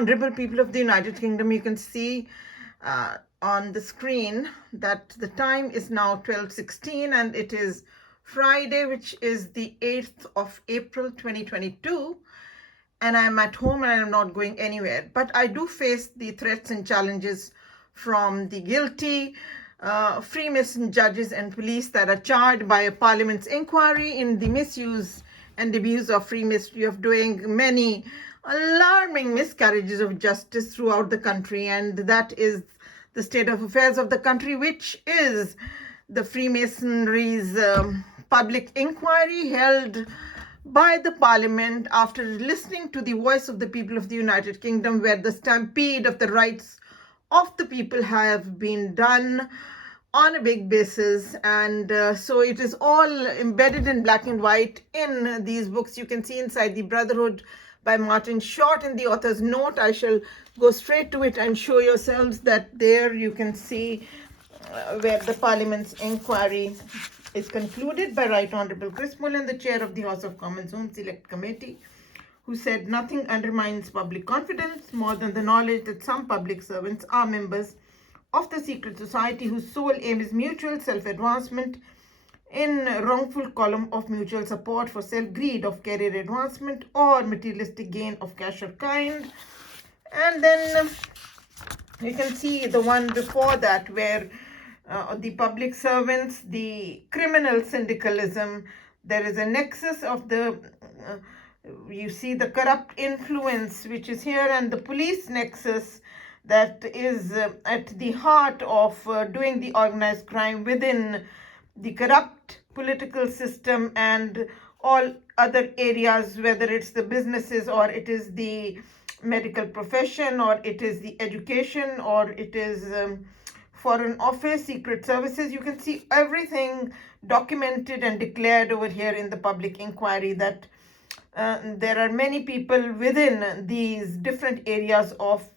Honorable people of the United Kingdom, you can see on the screen that the time is now 12:16 and it is Friday, which is the 8th of April 2022. And I'm at home and I'm not going anywhere. But I do face the threats and challenges from the guilty Freemason judges and police that are charged by a Parliament's inquiry in the misuse and abuse of Freemasonry, of doing many alarming miscarriages of justice throughout the country. And that is the state of affairs of the country, which is the Freemasonry's public inquiry held by the Parliament after listening to the voice of the people of the United Kingdom, where the stampede of the rights of the people have been done on a big basis. And so it is all embedded in black and white in these books. You can see inside The Brotherhood by Martin Short in the author's note. I shall go straight to it and show yourselves that there you can see where the Parliament's inquiry is concluded by Right Honourable Chris Mullen, the chair of the House of Commons Home Select Committee, who said nothing undermines public confidence more than the knowledge that some public servants are members of the secret society whose sole aim is mutual self-advancement in wrongful column of mutual support for self-greed of career advancement or materialistic gain of cash or kind. And then you can see the one before that where the public servants, the criminal syndicalism, there is a nexus of the, you see the corrupt influence which is here, and the police nexus that is at the heart of doing the organized crime within the corrupt political system and all other areas, whether it's the businesses or it is the medical profession or it is the education or it is foreign office, secret services. You can see everything documented and declared over here in the public inquiry, that there are many people within these different areas of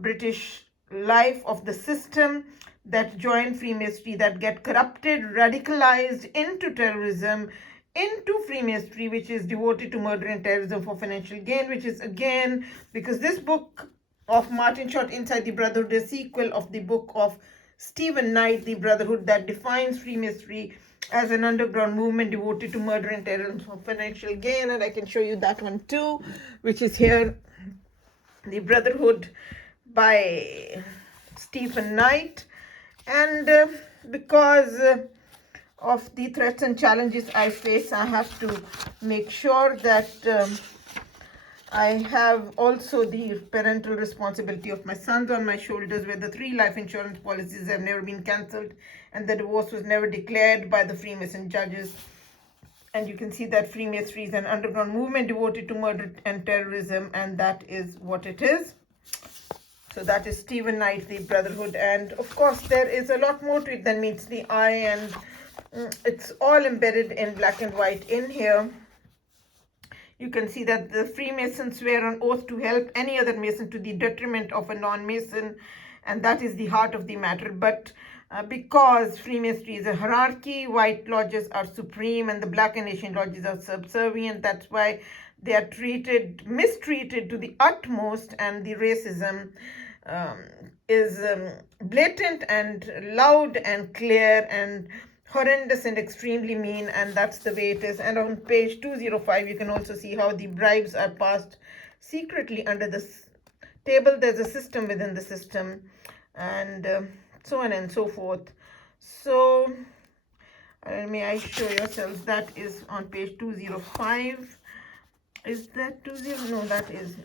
British life, of the system, that join Freemasonry, that get corrupted, radicalized into terrorism, into Freemasonry, which is devoted to murder and terrorism for financial gain, which is again, because this book of Martin Short, Inside the Brotherhood, is a sequel of the book of Stephen Knight, The Brotherhood, that defines Freemasonry as an underground movement devoted to murder and terrorism for financial gain. And I can show you that one too, which is here, The Brotherhood by Stephen Knight. And because of the threats and challenges I face, I have to make sure that I have also the parental responsibility of my sons on my shoulders, where the 3 life insurance policies have never been cancelled and the divorce was never declared by the Freemason judges. And you can see that Freemasonry is an underground movement devoted to murder and terrorism, and that is what it is. So that is Stephen Knight, The Brotherhood. And of course, there is a lot more to it than meets the eye, and it's all embedded in black and white in here. You can see that the Freemasons swear on oath to help any other Mason to the detriment of a non-Mason, and that is the heart of the matter. But because Freemasonry is a hierarchy, white lodges are supreme and the black and Asian lodges are subservient. That's why they are mistreated to the utmost, and the racism is blatant and loud and clear and horrendous and extremely mean, and that's the way it is. And on page 205, you can also see how the bribes are passed secretly under the table. There's a system within the system, and so on and so forth. So may I show yourselves, that is on page 205. Is that 20? No, that is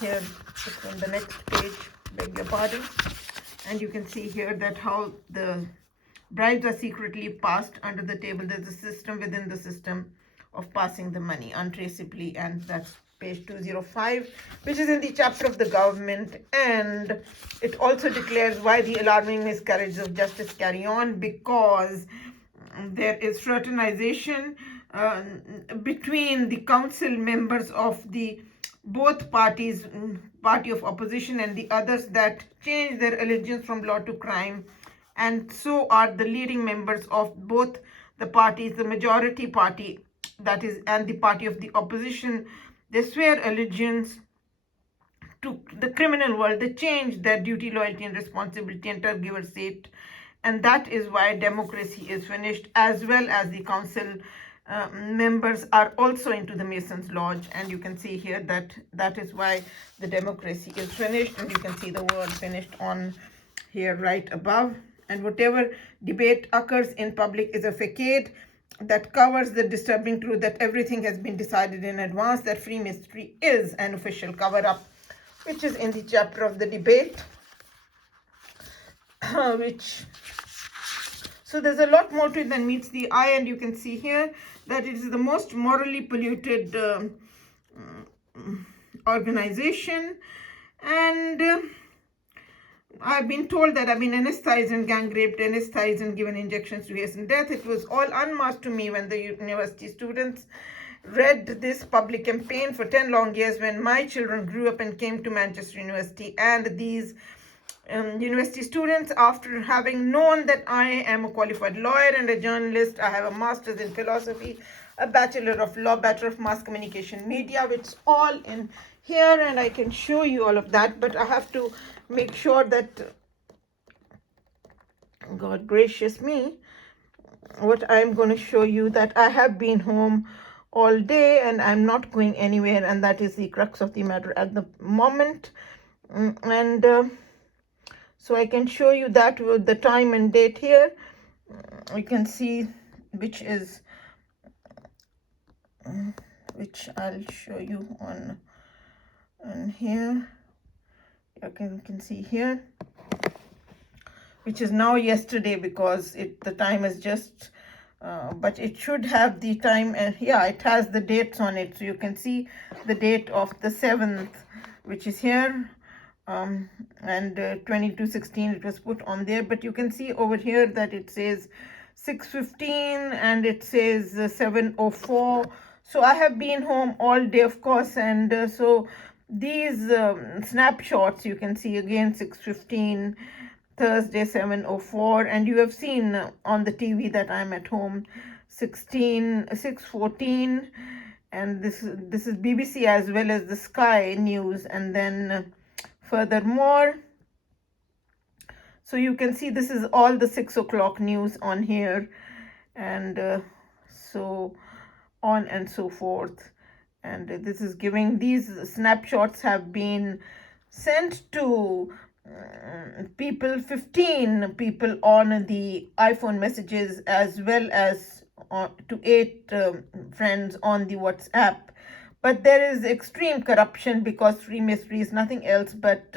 here. It's on the next page, beg your pardon. And you can see here that how the bribes are secretly passed under the table. There's a system within the system of passing the money untraceably, and that's page 205, which is in the chapter of the government. And it also declares why the alarming miscarriages of justice carry on, because there is fraternization between the council members of the both parties, party of opposition and the others, that change their allegiance from law to crime. And so are the leading members of both the parties, the majority party, that is, and the party of the opposition. They swear allegiance to the criminal world. They changed their duty, loyalty, and responsibility and caregiver seat. And that is why democracy is finished, as well as the council members are also into the Masons Lodge. And you can see here that that is why the democracy is finished. And you can see the word finished on here right above. And whatever debate occurs in public is a facade that covers the disturbing truth that everything has been decided in advance, that Freemasonry is an official cover-up, which is in the chapter of the debate, so there's a lot more to it than meets the eye. And you can see here that it is the most morally polluted organization. And I've been told that I've been anesthetized and gang raped, anesthetized and given injections to hasten death. It was all unmasked to me when the university students read this public campaign for 10 long years, when my children grew up and came to Manchester University. And these university students, after having known that I am a qualified lawyer and a journalist, I have a master's in philosophy, a bachelor of law, bachelor of mass communication media, which is all in here, and I can show you all of that, but I have to make sure that, God gracious me, what I'm going to show you, that I have been home all day and I'm not going anywhere, and that is the crux of the matter at the moment. And so I can show you that with the time and date here. You can see which I'll show you on here. You can see here, which is now yesterday, because the time is just but it should have the time, and yeah, it has the dates on it. So you can see the date of the 7th, which is here, and 2216 it was put on there. But you can see over here that it says 6:15 and it says 7:04. So I have been home all day, of course, and so these snapshots, you can see again 6:15, Thursday 7:04, and you have seen on the TV that I'm at home 6:14, and this is BBC as well as the Sky News, and then furthermore, so you can see this is all the 6 o'clock news on here, and so on and so forth. And this is giving, these snapshots have been sent to 15 people on the iPhone messages, as well as to 8 friends on the WhatsApp. But there is extreme corruption, because Freemasonry is nothing else but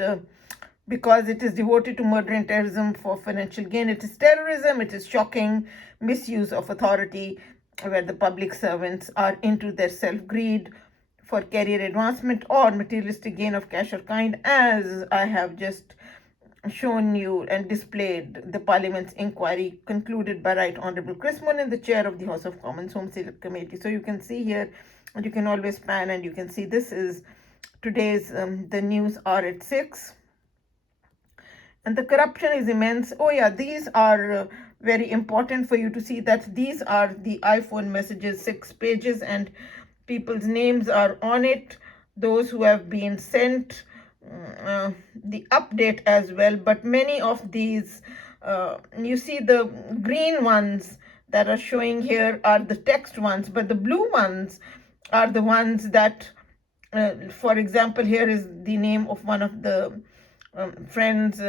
because it is devoted to murder and terrorism for financial gain. It is terrorism, it is shocking misuse of authority, where the public servants are into their self-greed for career advancement or materialistic gain of cash or kind, as I have just shown you and displayed the Parliament's inquiry concluded by Right Honourable Chris Moon, the chair of the House of Commons Home Select Committee. So you can see here, and you can always pan, and you can see this is today's, the news are at 6. And the corruption is immense. Oh yeah, these are very important for you to see, that these are the iPhone messages, 6 pages, and people's names are on it, those who have been sent the update as well. But many of these, you see the green ones that are showing here are the text ones, but the blue ones are the ones that, for example, here is the name of one of the friends,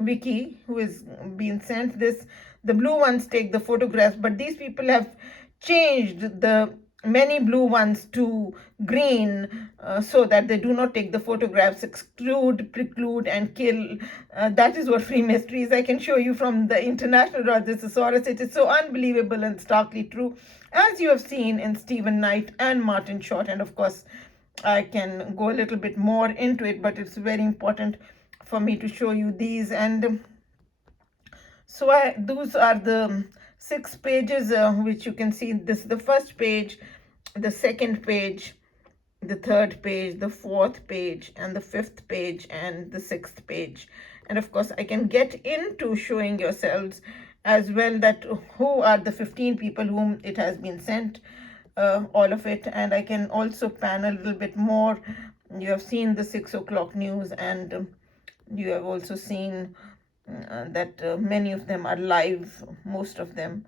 Vicky, who is being sent this. The blue ones take the photographs, but these people have changed the many blue ones to green, so that they do not take the photographs, exclude, preclude, and kill. That is what Freemasonry is. I can show you from the International Thesaurus. It is so unbelievable and starkly true, as you have seen in Stephen Knight and Martin Short. And of course, I can go a little bit more into it, but it's very important for me to show you these. And so those are the 6 pages, which you can see. This is the first page, the second page, the third page, the fourth page, and the 5th page, and the 6th page. And of course, I can get into showing yourselves as well that who are the 15 people whom it has been sent, all of it. And I can also pan a little bit more You have seen the 6 o'clock news, and you have also seen that many of them are live, most of them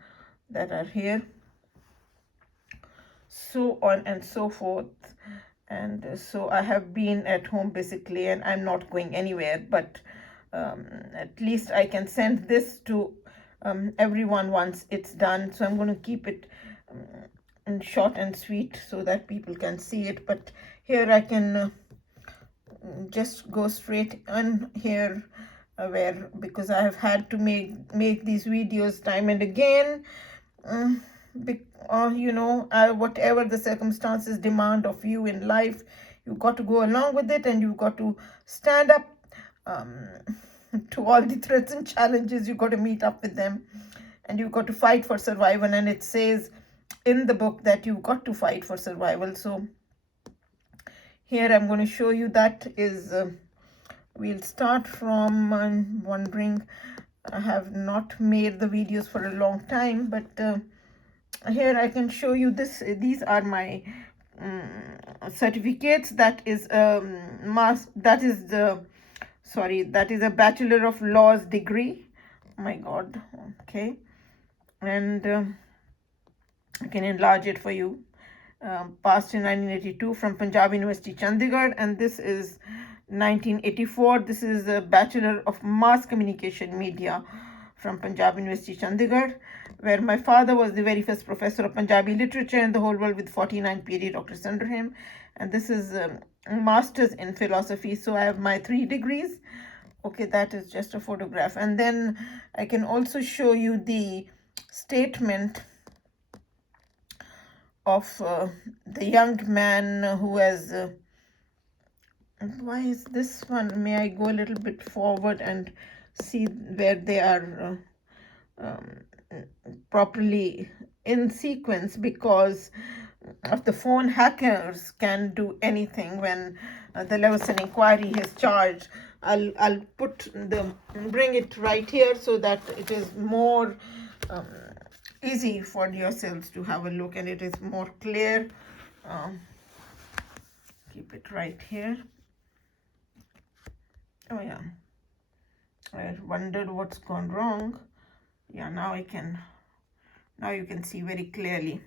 that are here, so on and so forth. And so I have been at home basically, and I'm not going anywhere, but at least I can send this to everyone once it's done. So I'm going to keep it short and sweet so that people can see it. But here I can just go straight on here, where, because I have had to make these videos time and again, whatever the circumstances demand of you in life, you've got to go along with it, and you've got to stand up um, to all the threats and challenges. You've got to meet up with them, and you've got to fight for survival. And it says in the book that you've got to fight for survival. So here I'm going to show you that is we'll start from, I'm wondering, I have not made the videos for a long time, but here I can show you this. These are my certificates. That is that is a Bachelor of Laws degree. Oh my God. Okay. And I can enlarge it for you. Passed in 1982 from Punjab University, Chandigarh, and this is 1984. This is a Bachelor of Mass Communication Media from Punjab University, Chandigarh, where my father was the very first professor of Punjabi literature in the whole world with 49 PhD doctors under him. And this is Masters in Philosophy. So I have my 3 degrees. Okay, that is just a photograph. And then I can also show you the statement of the young man who has why is this one, may I go a little bit forward and see where they are properly in sequence, because of the phone hackers can do anything when the Leveson inquiry is charged. I'll bring it right here so that it is more easy for yourselves to have a look, and it is more clear. Keep it right here. Oh yeah, I wondered what's gone wrong. Yeah, now you can see very clearly.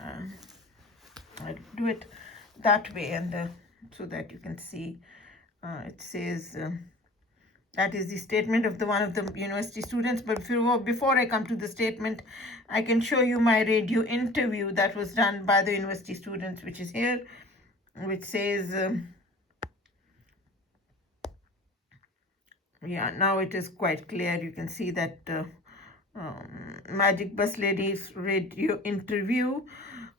I'll do it that way, and so that you can see. It says that is the statement of one of the university students. But before I come to the statement, I can show you my radio interview that was done by the university students, which is here, which says, yeah, now it is quite clear. You can see that Magic Bus Lady's radio interview.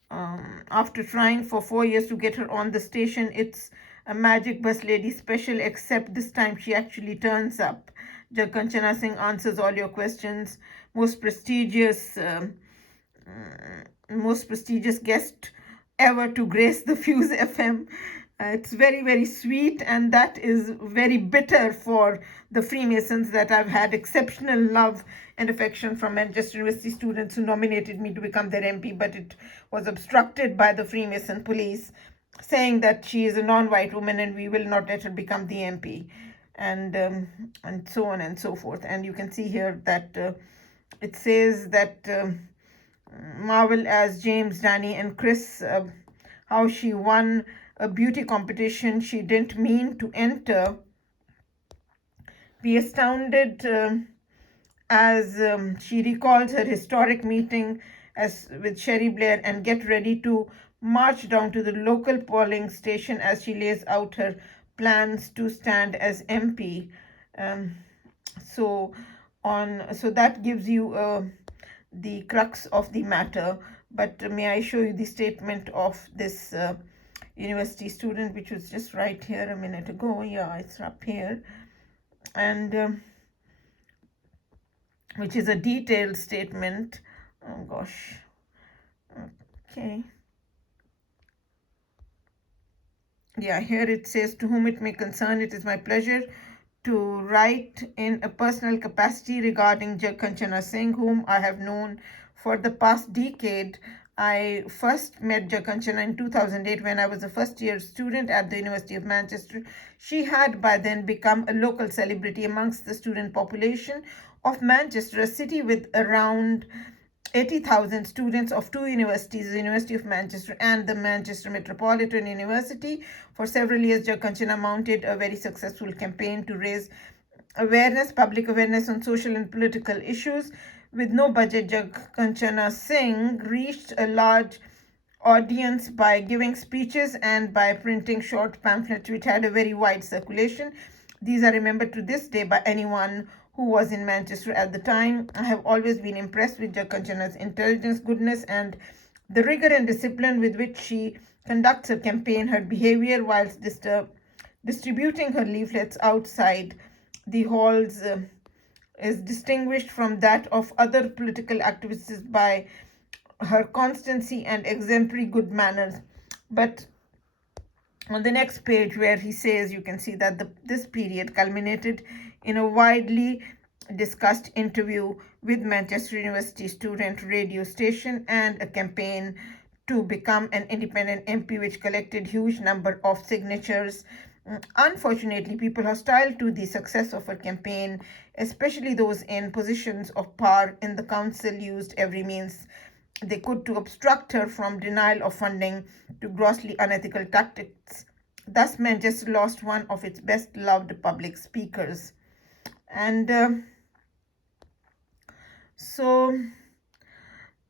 After trying for 4 years to get her on the station, it's a Magic Bus Lady special, except this time she actually turns up. Jksingh Singh answers all your questions. Most prestigious guest ever to grace the Fuse FM. It's very, very sweet, and that is very bitter for the Freemasons, that I've had exceptional love and affection from Manchester University students who nominated me to become their MP, but it was obstructed by the Freemason police, saying that she is a non-white woman and we will not let her become the MP, and so on and so forth. And you can see here that it says that marvel as James, Danny, and Chris, how she won a beauty competition she didn't mean to enter. Be astounded as she recalls her historic meeting with Sherry Blair, and get ready to march down to the local polling station as she lays out her plans to stand as MP. So that gives you the crux of the matter. But may I show you the statement of this university student, which was just right here a minute ago. Yeah, it's up here, and which is a detailed statement. Oh gosh. Okay. Yeah, here it says, to whom it may concern, it is my pleasure to write in a personal capacity regarding Jksingh Singh, whom I have known for the past decade. I first met Jkanchana in 2008 when I was a first-year student at the University of Manchester. She had by then become a local celebrity amongst the student population of Manchester, a city with around 80,000 students of two universities, the University of Manchester and the Manchester Metropolitan University. For several years, Jkanchana mounted a very successful campaign to raise public awareness on social and political issues. With no budget, Jksingh reached a large audience by giving speeches and by printing short pamphlets which had a very wide circulation. These are remembered to this day by anyone who was in Manchester at the time. I have always been impressed with Jkanchana's intelligence, goodness, and the rigor and discipline with which she conducts her campaign. Her behavior whilst distributing her leaflets outside the halls is distinguished from that of other political activists by her constancy and exemplary good manners. But on the next page, where he says, you can see that this period culminated in a widely discussed interview with Manchester University student radio station and a campaign to become an independent MP, which collected huge number of signatures. Unfortunately, people hostile to the success of her campaign, especially those in positions of power in the council, used every means they could to obstruct her, from denial of funding to grossly unethical tactics. Thus, Manchester lost one of its best loved public speakers. And so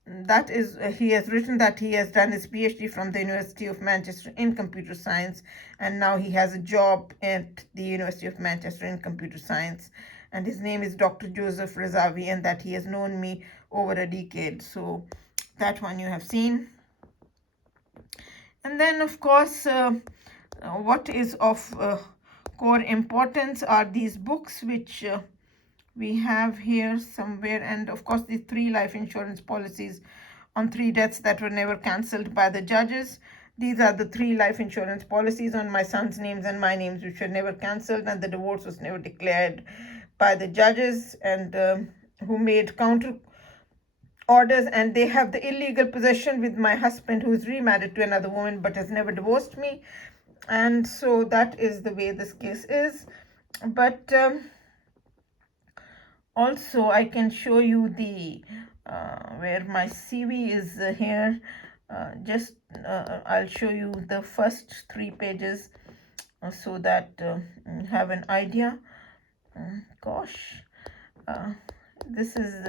that is, he has written that he has done his PhD from the University of Manchester in computer science, and now he has a job at the University of Manchester in computer science, and his name is Dr. Joseph Rezavi, and that he has known me over a decade. So that one you have seen. And then, of course, what is of core importance are these books which we have here somewhere, and of course the 3 life insurance policies on 3 deaths that were never cancelled by the judges. These are the 3 life insurance policies on my son's names and my names, which were never cancelled, and the divorce was never declared by the judges, and who made counter orders, and they have the illegal possession with my husband, who is remarried to another woman but has never divorced me. And so that is the way this case is. But also I can show you the where my CV is here. I'll show you the first 3 pages so that you have an idea. This is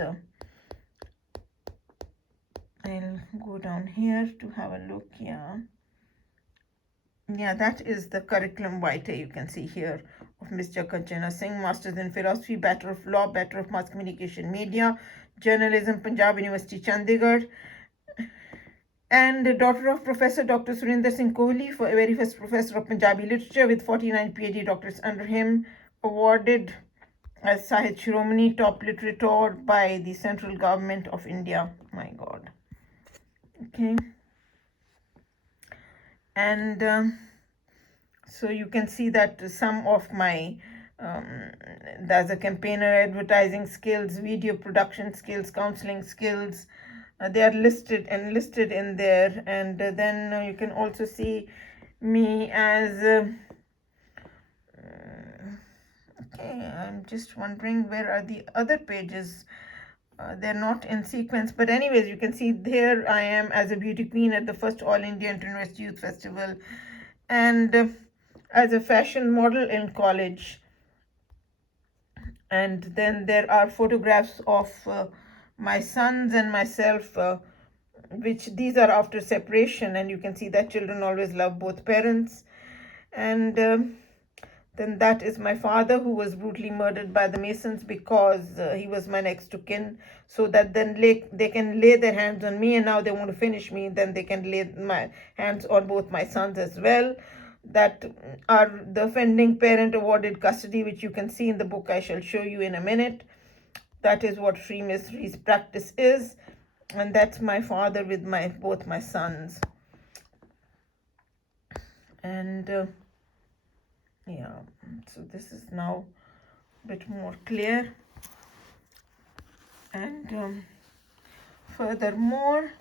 I'll go down here to have a look. Yeah, that is the curriculum vitae you can see here of Mr. Jksingh, Masters in Philosophy, Bachelor of Law, Bachelor of Mass Communication Media, Journalism, Punjab University, Chandigarh, and daughter of Professor Dr. Surinder Singh Kohli, for a very first Professor of Punjabi Literature with 49 PhD doctorates under him, awarded as Sahit Shiromani Top Literature by the Central Government of India. My God. Okay. And so you can see that some of my there's a campaigner, advertising skills, video production skills, counseling skills, they are listed in there. And then you can also see me as okay, I'm just wondering where are the other pages. They're not in sequence, but anyways, you can see there I am as a beauty queen at the first All India Inter-University Youth Festival, and as a fashion model in college. And then there are photographs of my sons and myself, which these are after separation, and you can see that children always love both parents. And then that is my father, who was brutally murdered by the Masons because he was my next of kin, so that then they can lay their hands on me, and now they want to finish me, then they can lay my hands on both my sons as well. That are the offending parent awarded custody, which you can see in the book I shall show you in a minute. That is what Freemasonry's practice is, and that's my father with both my sons. And yeah, so this is now a bit more clear. And furthermore,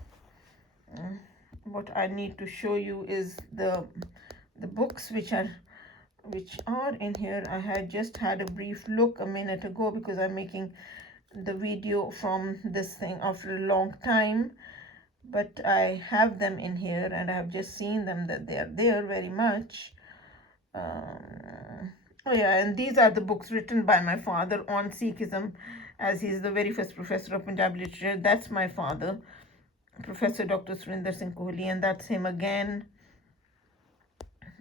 what I need to show you is the books which are in here. I had just had a brief look a minute ago because I'm making the video from this thing after a long time, but I have them in here and I have just seen them that they are there very much. Oh yeah, and these are the books written by my father on Sikhism, as he's the very first professor of Punjabi literature. That's my father, Professor Dr. Surinder Singh Kohli, and that's him again.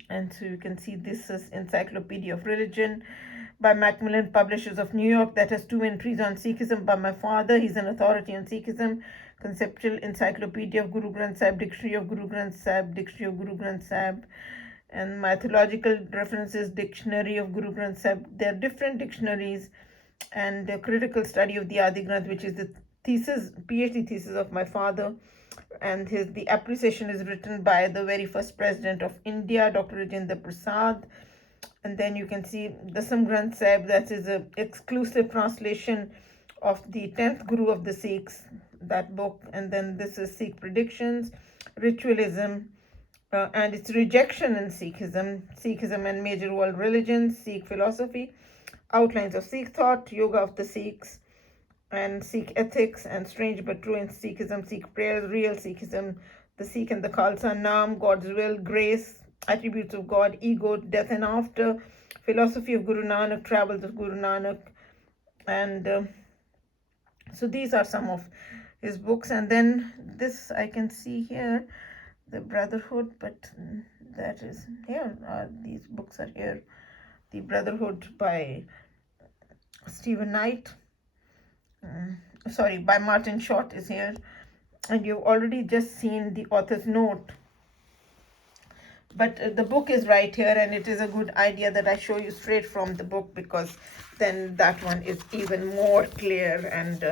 And so you can see this is Encyclopedia of Religion by Macmillan Publishers of New York, that has 2 entries on Sikhism by my father. He's an authority on Sikhism. Conceptual Encyclopedia of Guru Granth Sahib, Dictionary of Guru Granth Sahib, Dictionary of Guru Granth Sahib, and Mythological References, Dictionary of Guru Granth Sahib. There are different dictionaries, and a critical study of the Adi Granth, which is the PhD thesis of my father. And the appreciation is written by the very first president of India, Dr. Rajendra Prasad. And then you can see the Dasam Granth Sahib, that is an exclusive translation of the 10th Guru of the Sikhs, that book. And then this is Sikh Predictions, Ritualism, and its rejection in Sikhism and major world religions, Sikh philosophy, outlines of Sikh thought, yoga of the Sikhs, and Sikh ethics, and strange but true in Sikhism, Sikh prayers, real Sikhism, the Sikh and the Khalsa, Naam, God's will, grace, attributes of God, ego, death and after, philosophy of Guru Nanak, travels of Guru Nanak. And so these are some of his books. And then this I can see here, the Brotherhood, but that is here. These books are here. The Brotherhood by Stephen Knight. By Martin Short is here. And you've already just seen the author's note. But the book is right here, and it is a good idea that I show you straight from the book, because then that one is even more clear. And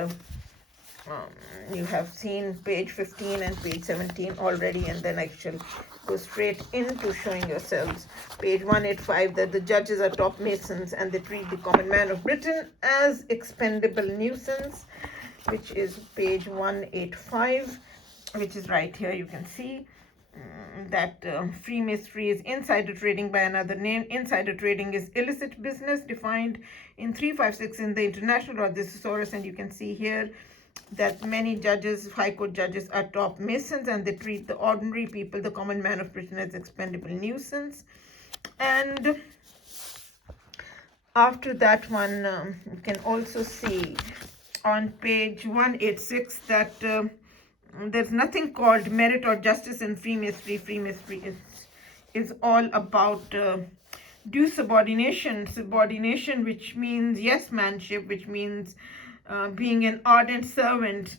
you have seen page 15 and page 17 already, and then I shall go straight into showing yourselves page 185, that the judges are top masons and they treat the common man of Britain as expendable nuisance, which is page 185, which is right here. You can see that Freemasonry is insider trading by another name. Insider trading is illicit business defined in 356 in the International Law Thesaurus, and you can see here that many judges, High Court judges, are top masons, and they treat the ordinary people, the common man of Britain, as expendable nuisance. And after that one, you can also see on page 186 that there's nothing called merit or justice in Freemasonry. Freemasonry is all about due subordination, which means yes-manship, which means being an ardent servant,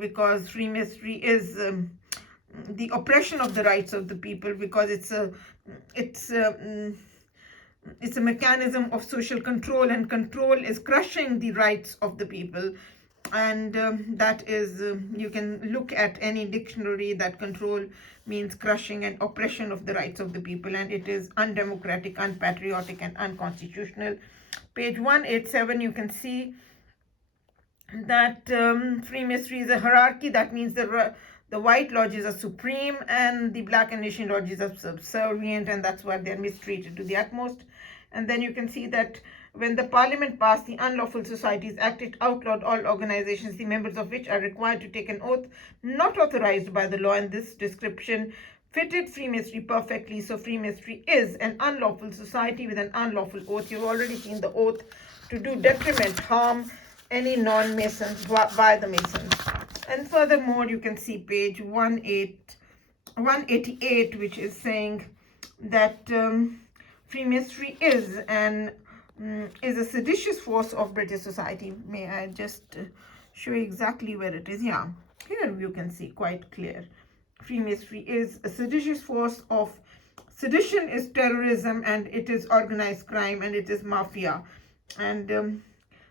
because Freemasonry is the oppression of the rights of the people, because it's a mechanism of social control, and control is crushing the rights of the people. And that is, you can look at any dictionary that control means crushing and oppression of the rights of the people, and it is undemocratic, unpatriotic, and unconstitutional. Page 187, you can see that Freemasonry is a hierarchy. That means the white lodges are supreme and the black and Asian lodges are subservient, and that's why they're mistreated to the utmost. And then you can see that when the Parliament passed the Unlawful Societies Act, it outlawed all organizations, the members of which are required to take an oath not authorized by the law, and this description fitted Freemasonry perfectly. So Freemasonry is an unlawful society with an unlawful oath. You've already seen the oath to do detriment, harm any non-Masons by the Masons. And furthermore, you can see page 188, which is saying that Freemasonry is a seditious force of British society. May I just show you exactly where it is? Yeah, here you can see quite clear. Freemasonry is a seditious force of sedition, is terrorism, and it is organized crime, and it is mafia, and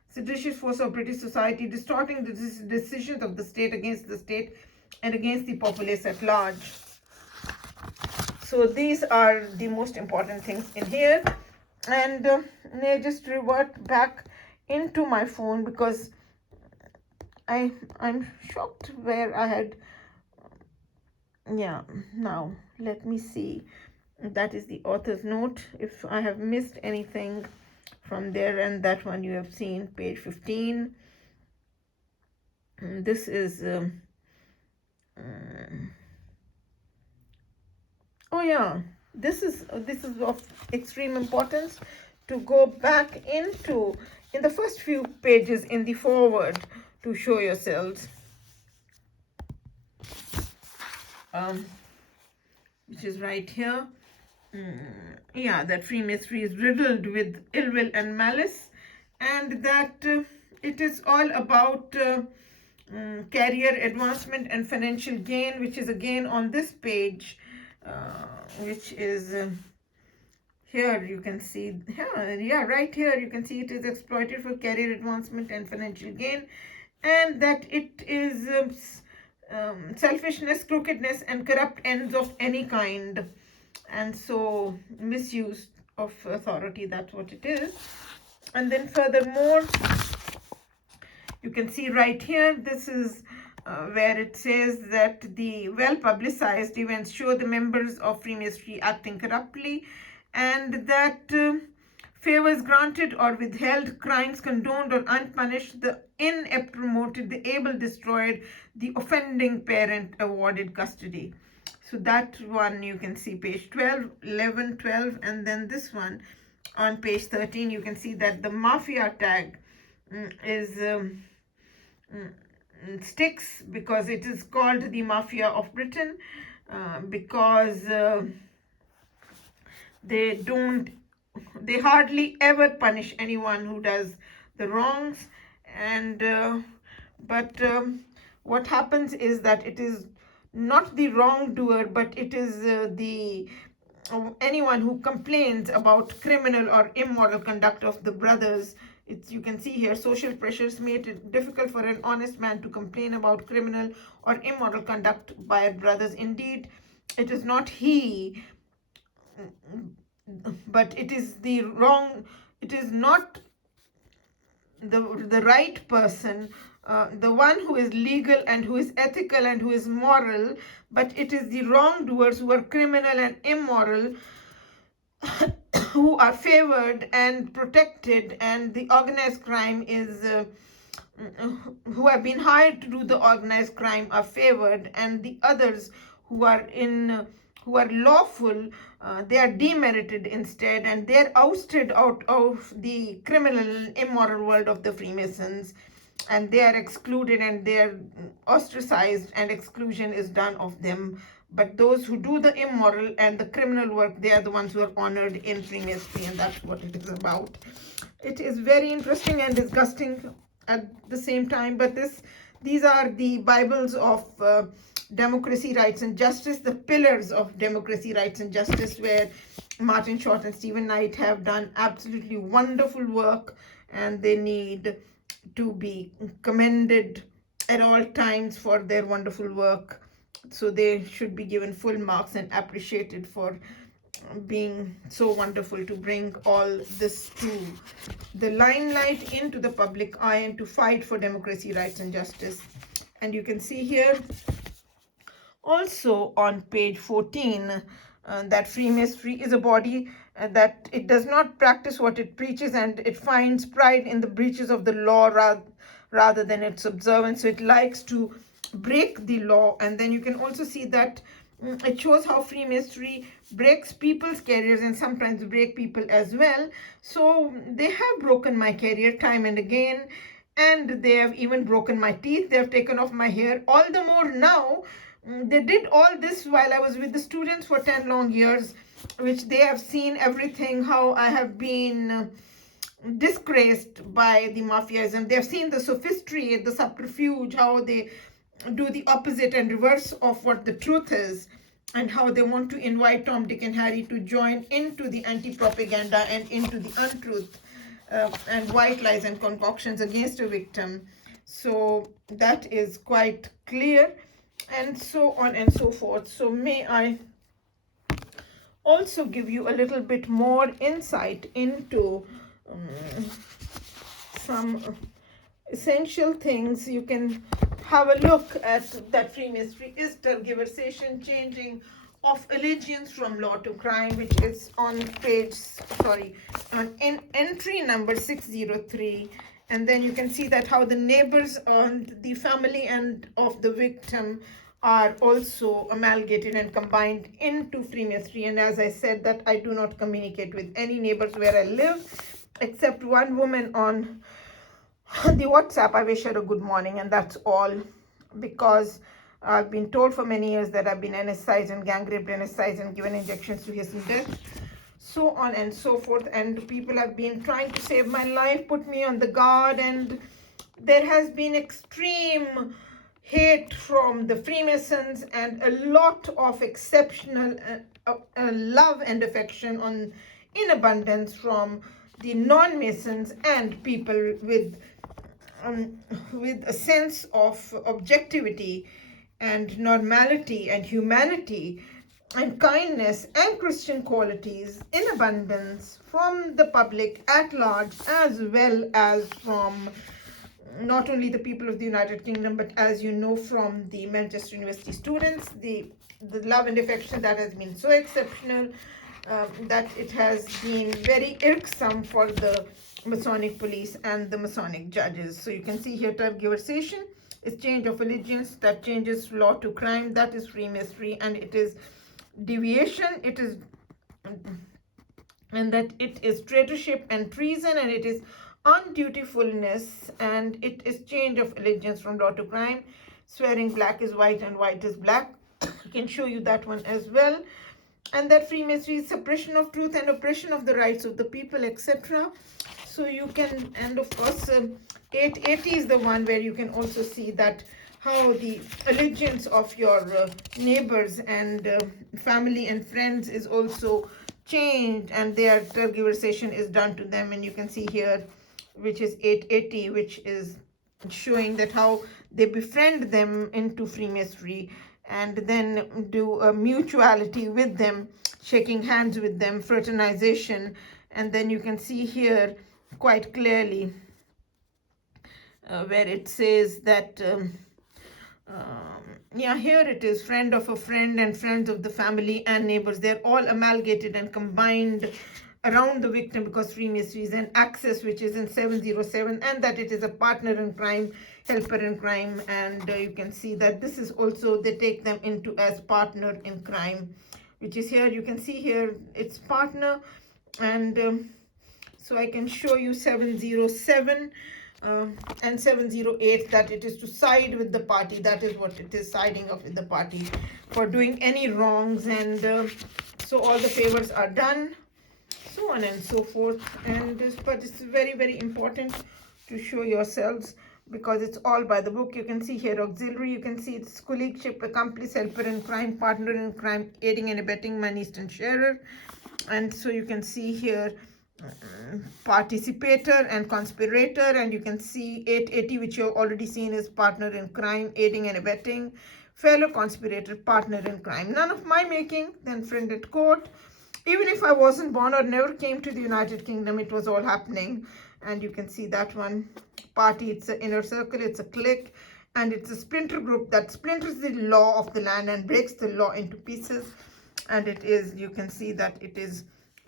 seditious force of British society, distorting the decisions of the state against the state and against the populace at large. So these are the most important things in here. And may I just revert back into my phone, because I'm shocked where I had Yeah, now let me see. That is the author's note. If I have missed anything from there, and that one you have seen, page 15. This is oh yeah, this is of extreme importance to go back into in the first few pages in the foreword to show yourselves, which is right here. Yeah, that Freemasonry is riddled with ill will and malice, and that it is all about career advancement and financial gain, which is again on this page, which is here you can see, yeah, right here you can see it is exploited for career advancement and financial gain, and that it is selfishness, crookedness, and corrupt ends of any kind, and so misuse of authority, that's what it is. And then furthermore, you can see right here, this is where it says that the well-publicized events show the members of Freemasonry acting corruptly, and that favors granted or withheld, crimes condoned or unpunished, the inept promoted, the able destroyed, the offending parent awarded custody. So that one you can see page 12, 11, 12, and then this one on page 13, you can see that the mafia tag is sticks because it is called the Mafia of Britain, because they hardly ever punish anyone who does the wrongs, and but what happens is that it is not the wrongdoer, but it is the anyone who complains about criminal or immoral conduct of the brothers. It's, you can see here, social pressures made it difficult for an honest man to complain about criminal or immoral conduct by brothers. Indeed, it is not he, but it is the wrong, it is not the right person, the one who is legal and who is ethical and who is moral, but it is the wrongdoers who are criminal and immoral who are favored and protected, and the organized crime is who have been hired to do the organized crime are favored, and the others who are who are lawful, they are demerited instead, and they're ousted out of the criminal and immoral world of the Freemasons, and they are excluded and they are ostracized, and exclusion is done of them. But those who do the immoral and the criminal work, they are the ones who are honored in Freemasonry, and that's what it is about. It is very interesting and disgusting at the same time, but these are the Bibles of democracy, rights, and justice, the pillars of democracy, rights, and justice, where Martin Short and Stephen Knight have done absolutely wonderful work, and they need to be commended at all times for their wonderful work. So they should be given full marks and appreciated for being so wonderful to bring all this to the limelight, into the public eye, and to fight for democracy, rights, and justice. And you can see here also on page 14 that Freemasonry is a body that it does not practice what it preaches, and it finds pride in the breaches of the law rather than its observance. So it likes to break the law. And then you can also see that it shows how Freemasonry breaks people's careers and sometimes break people as well. So they have broken my career time and again, and they have even broken my teeth. They have taken off my hair. All the more now, they did all this while I was with the students for 10 long years, which they have seen everything, how I have been disgraced by the mafiaism. They have seen the sophistry, the subterfuge, how they do the opposite and reverse of what the truth is, and how they want to invite Tom, Dick, and Harry to join into the anti-propaganda and into the untruth and white lies and concoctions against a victim. So that is quite clear, and so on and so forth. So may I also give you a little bit more insight into some essential things. You can have a look at that Freemasonry is tergiversation, changing of allegiance from law to crime, which is on entry number 603. And then you can see that how the neighbors and the family and of the victim are also amalgamated and combined into Freemasonry. And as I said, that I do not communicate with any neighbors where I live, except one woman on the WhatsApp. I wish her a good morning, and that's all, because I've been told for many years that I've been anesthetized and gang raped, anesthetized and given injections to hasten death, so on and so forth. And people have been trying to save my life, put me on the guard, and there has been extreme hate from the Freemasons and a lot of exceptional love and affection in abundance from the non-Masons and people with a sense of objectivity and normality and humanity and kindness and Christian qualities in abundance from the public at large, as well as from not only the people of the United Kingdom, but as you know, from the Manchester University students, the love and affection that has been so exceptional that it has been very irksome for the Masonic police and the Masonic judges. So you can see here, tergiversation is change of allegiance that changes law to crime. That is Freemasonry, and it is deviation. It is, and that it is traitorship and treason, and it is undutifulness, and it is change of allegiance from law to crime. Swearing black is white and white is black. I can show you that one as well. And that Freemasonry is suppression of truth and oppression of the rights of the people, etc. So you can, and of course 880 is the one where you can also see that how the allegiance of your neighbors and family and friends is also changed, and their tergiversation is done to them. And you can see here, which is 880, which is showing that how they befriend them into Freemasonry and then do a mutuality with them, shaking hands with them, fraternization. And then you can see here quite clearly where it says that here it is, friend of a friend and friends of the family and neighbors. They're all amalgamated and combined around the victim, because Freemasonry is an access, which is in 707, and that it is a partner in crime, helper in crime. And you can see that this is also, they take them into as partner in crime, which is here. You can see here it's partner. And so I can show you 707 and 708, that it is to side with the party. That is what it is, siding up with the party for doing any wrongs. And so all the favors are done, so on and so forth. And but it's very, very important to show yourselves, because it's all by the book. You can see here auxiliary, you can see it's colleagueship, accomplice, helper in crime, partner in crime, aiding and abetting, manist and sharer. And so you can see here participator and conspirator. And you can see 880, which you've already seen, is partner in crime, aiding and abetting, fellow conspirator, partner in crime. None of my making. Then friend at court. Even if I wasn't born or never came to the United Kingdom, it was all happening. And you can see that one. Party, it's an inner circle, it's a clique, and it's a splinter group that splinters the law of the land and breaks the law into pieces. And it is, you can see that it is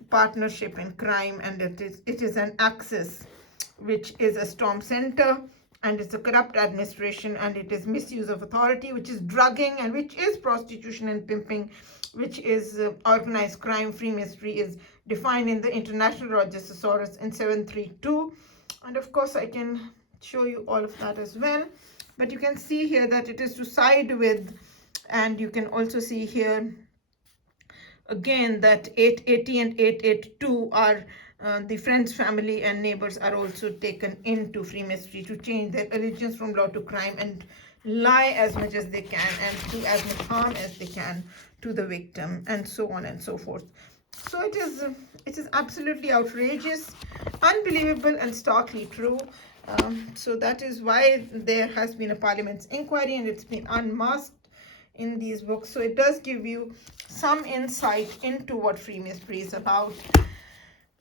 partnership in crime, and it is an axis, which is a storm center, and it's a corrupt administration, and it is misuse of authority, which is drugging, and which is prostitution and pimping, which is organized crime. Freemasonry is defined in the International Register Thesaurus in 732. And of course I can show you all of that as well. But you can see here that it is to side with, and you can also see here again that 880 and 882 are the friends, family and neighbors are also taken into Freemasonry to change their allegiance from law to crime and lie as much as they can and do as much harm as they can to the victim, and so on and so forth. So it is absolutely outrageous, unbelievable and starkly true. So that is why there has been a Parliament's inquiry, and it's been unmasked in these books. So it does give you some insight into what Freemasonry is about.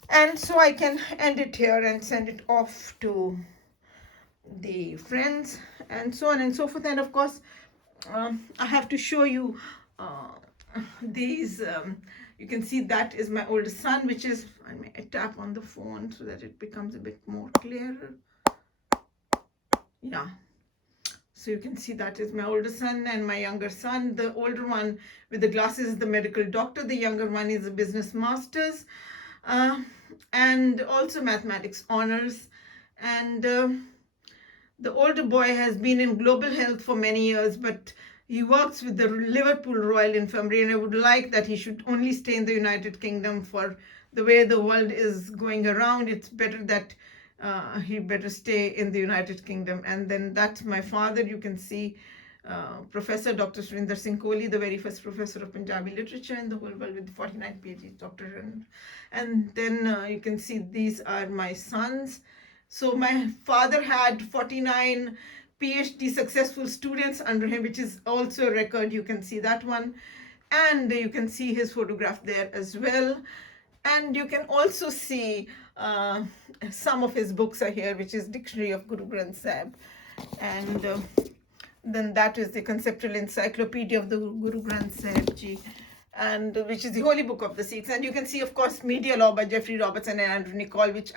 And so I can end it here and send it off to the friends, and so on and so forth. And of course, I have to show you these. You can see that is my oldest son, which is, I may tap on the phone so that it becomes a bit more clearer. Yeah. So you can see that is my older son, and my younger son. The older one with the glasses is the medical doctor. The younger one is a business master's, and also mathematics honors. And the older boy has been in global health for many years, but he works with the Liverpool Royal Infirmary, and I would like that he should only stay in the United Kingdom. For the way the world is going around, it's better that he better stay in the United Kingdom. And then that's my father. You can see Professor Dr. Surinder Singh Kohli, the very first professor of Punjabi literature in the whole world with 49 PhD doctorate. And then you can see these are my sons. So my father had 49 PhD successful students under him, which is also a record. You can see that one. And you can see his photograph there as well. And you can also see some of his books are here, which is Dictionary of Guru Granth Sahib. And then that is the Conceptual Encyclopedia of the Guru Granth Sahib Ji, and which is the Holy Book of the Sikhs. And you can see, of course, Media Law by Jeffrey Robertson and Andrew Nicol, which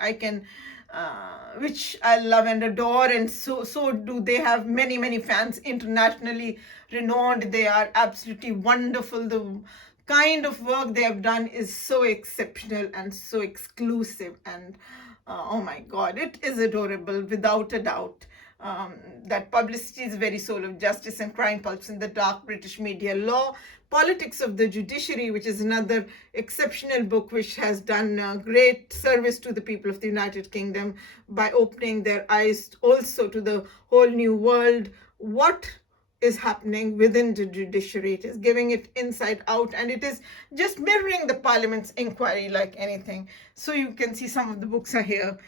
I love and adore, and so do they. Have many fans, internationally renowned. They are absolutely wonderful. The kind of work they have done is so exceptional and so exclusive, and oh my God, it is adorable without a doubt. That Publicity is very soul of justice and crying pulps in the dark, British media law, Politics of the Judiciary, which is another exceptional book which has done great service to the people of the United Kingdom by opening their eyes also to the whole new world, what is happening within the judiciary. It is giving it inside out, and it is just mirroring the Parliament's inquiry like anything. So you can see some of the books are here.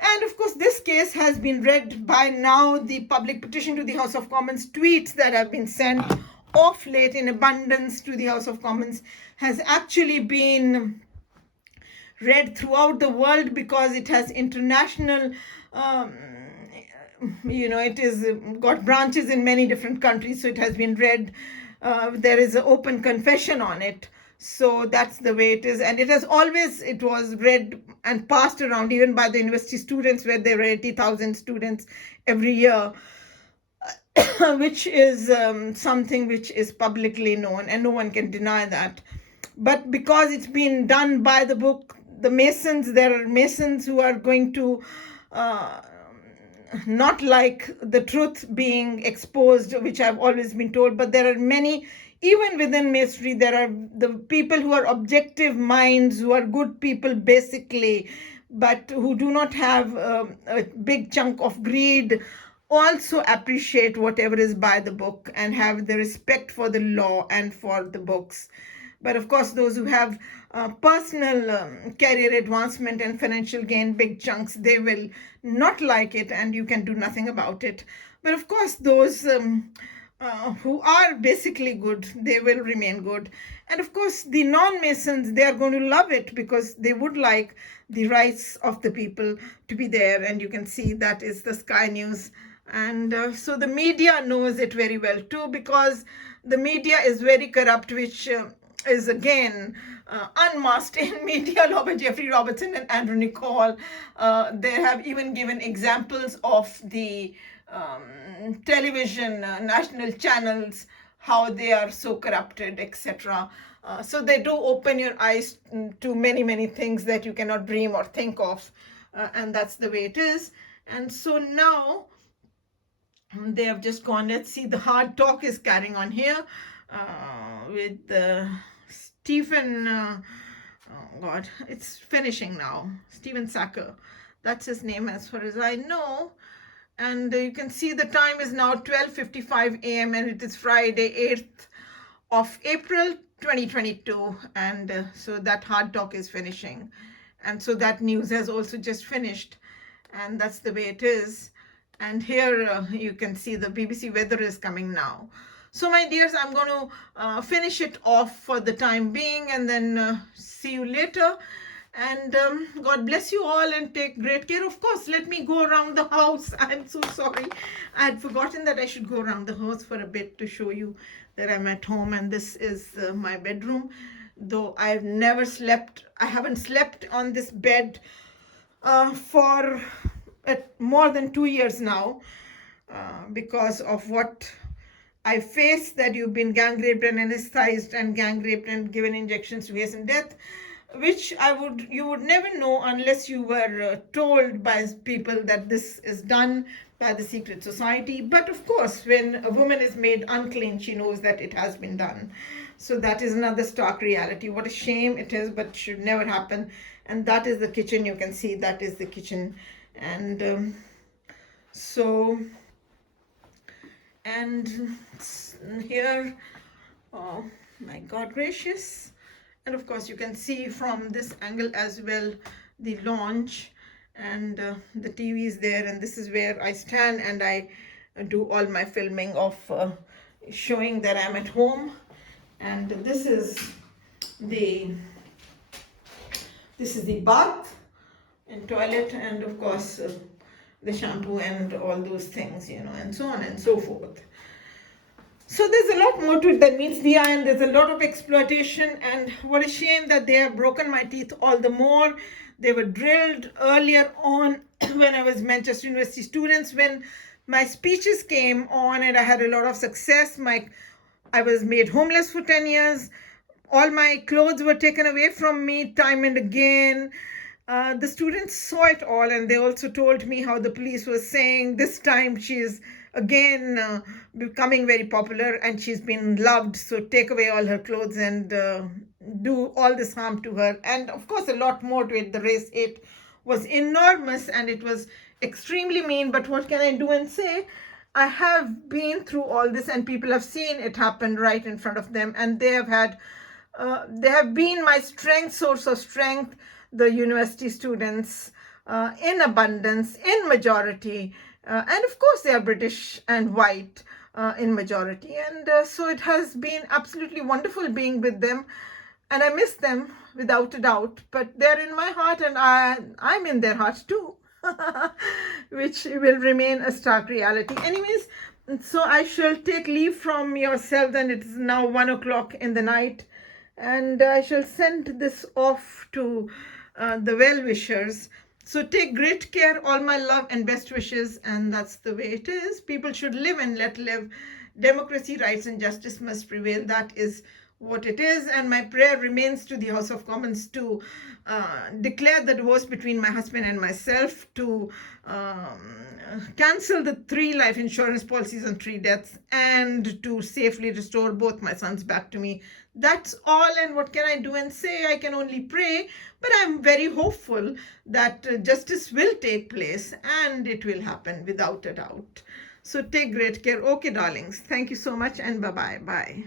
And of course, this case has been read by now. The public petition to the House of Commons, tweets that have been sent off late in abundance to the House of Commons, has actually been read throughout the world because it has international, it is got branches in many different countries. So it has been read. There is an open confession on it. So that's the way it is. And it was read and passed around even by the university students, where there were 80,000 students every year, which is something which is publicly known, and no one can deny that. But because it's been done by the book, there are Masons who are going to not like the truth being exposed, which I've always been told, but there are many. Even within Masonry, there are the people who are objective minds, who are good people basically, but who do not have a big chunk of greed, also appreciate whatever is by the book and have the respect for the law and for the books. But of course, those who have personal career advancement and financial gain, big chunks, they will not like it, and you can do nothing about it. But of course, those who are basically good, they will remain good. And of course, the non-Masons, they are going to love it because they would like the rights of the people to be there. And you can see that is the Sky News. And so the media knows it very well too, because the media is very corrupt, which is again unmasked in Media Law by Jeffrey Robertson and Andrew Nicol. They have even given examples of the television, national channels, how they are so corrupted, etc. So they do open your eyes to many things that you cannot dream or think of, and that's the way it is. And so now they have just gone. Let's see, the hard talk is carrying on here with Stephen, oh God, it's finishing now. Stephen Sacker, that's his name as far as I know. And you can see the time is now 12:55 a.m. and it is Friday, 8th of April, 2022. And so that hard talk is finishing. And so that news has also just finished. And that's the way it is. And here you can see the BBC weather is coming now. So my dears, I'm going to finish it off for the time being, and then see you later. And God bless you all and take great care. Of course, let me go around the house. I'm so sorry. I had forgotten that I should go around the house for a bit to show you that I'm at home. And this is my bedroom. Though I've never slept, I haven't slept on this bed for more than 2 years now because of what I faced, that you've been gang raped and anesthetized and gang raped and given injections to hasten death, which you would never know unless you were told by people that this is done by the secret society. But of course, when a woman is made unclean, she knows that it has been done. So that is another stark reality. What a shame it is, but should never happen. And that is the kitchen. You can see that is the kitchen. And and here, oh my God gracious. And of course you can see from this angle as well the launch, and the TV is there, and this is where I stand and I do all my filming of showing that I'm at home. And this is the bath and toilet, and of course the shampoo and all those things, and so on and so forth. So there's a lot more to it than meets the eye, and there's a lot of exploitation, and what a shame that they have broken my teeth all the more. They were drilled earlier on when I was Manchester University students, when my speeches came on and I had a lot of success. I was made homeless for 10 years. All my clothes were taken away from me time and again. The students saw it all, and they also told me how the police was saying this time she is again becoming very popular and she's been loved, so take away all her clothes and do all this harm to her. And of course a lot more to it. The race hate was enormous and it was extremely mean, but what can I do and say? I have been through all this, and people have seen it happen right in front of them, and they have been my source of strength, the university students, in abundance, in majority, and of course they are British and white in majority, and so it has been absolutely wonderful being with them, and I miss them without a doubt, but they're in my heart and I'm in their heart too. Which will remain a stark reality. Anyways, so I shall take leave from yourselves, and it is now 1 o'clock in the night, and I shall send this off to the well-wishers. So take great care, all my love and best wishes, and that's the way it is. People should live and let live. Democracy, rights and justice must prevail. That is what it is, and my prayer remains to the House of Commons to declare the divorce between my husband and myself, to cancel the 3 life insurance policies on 3 deaths, and to safely restore both my sons back to me. That's all, and what can I do and say? I can only pray, but I'm very hopeful that justice will take place, and it will happen without a doubt. So take great care. Okay, darlings. Thank you so much, and bye-bye. Bye.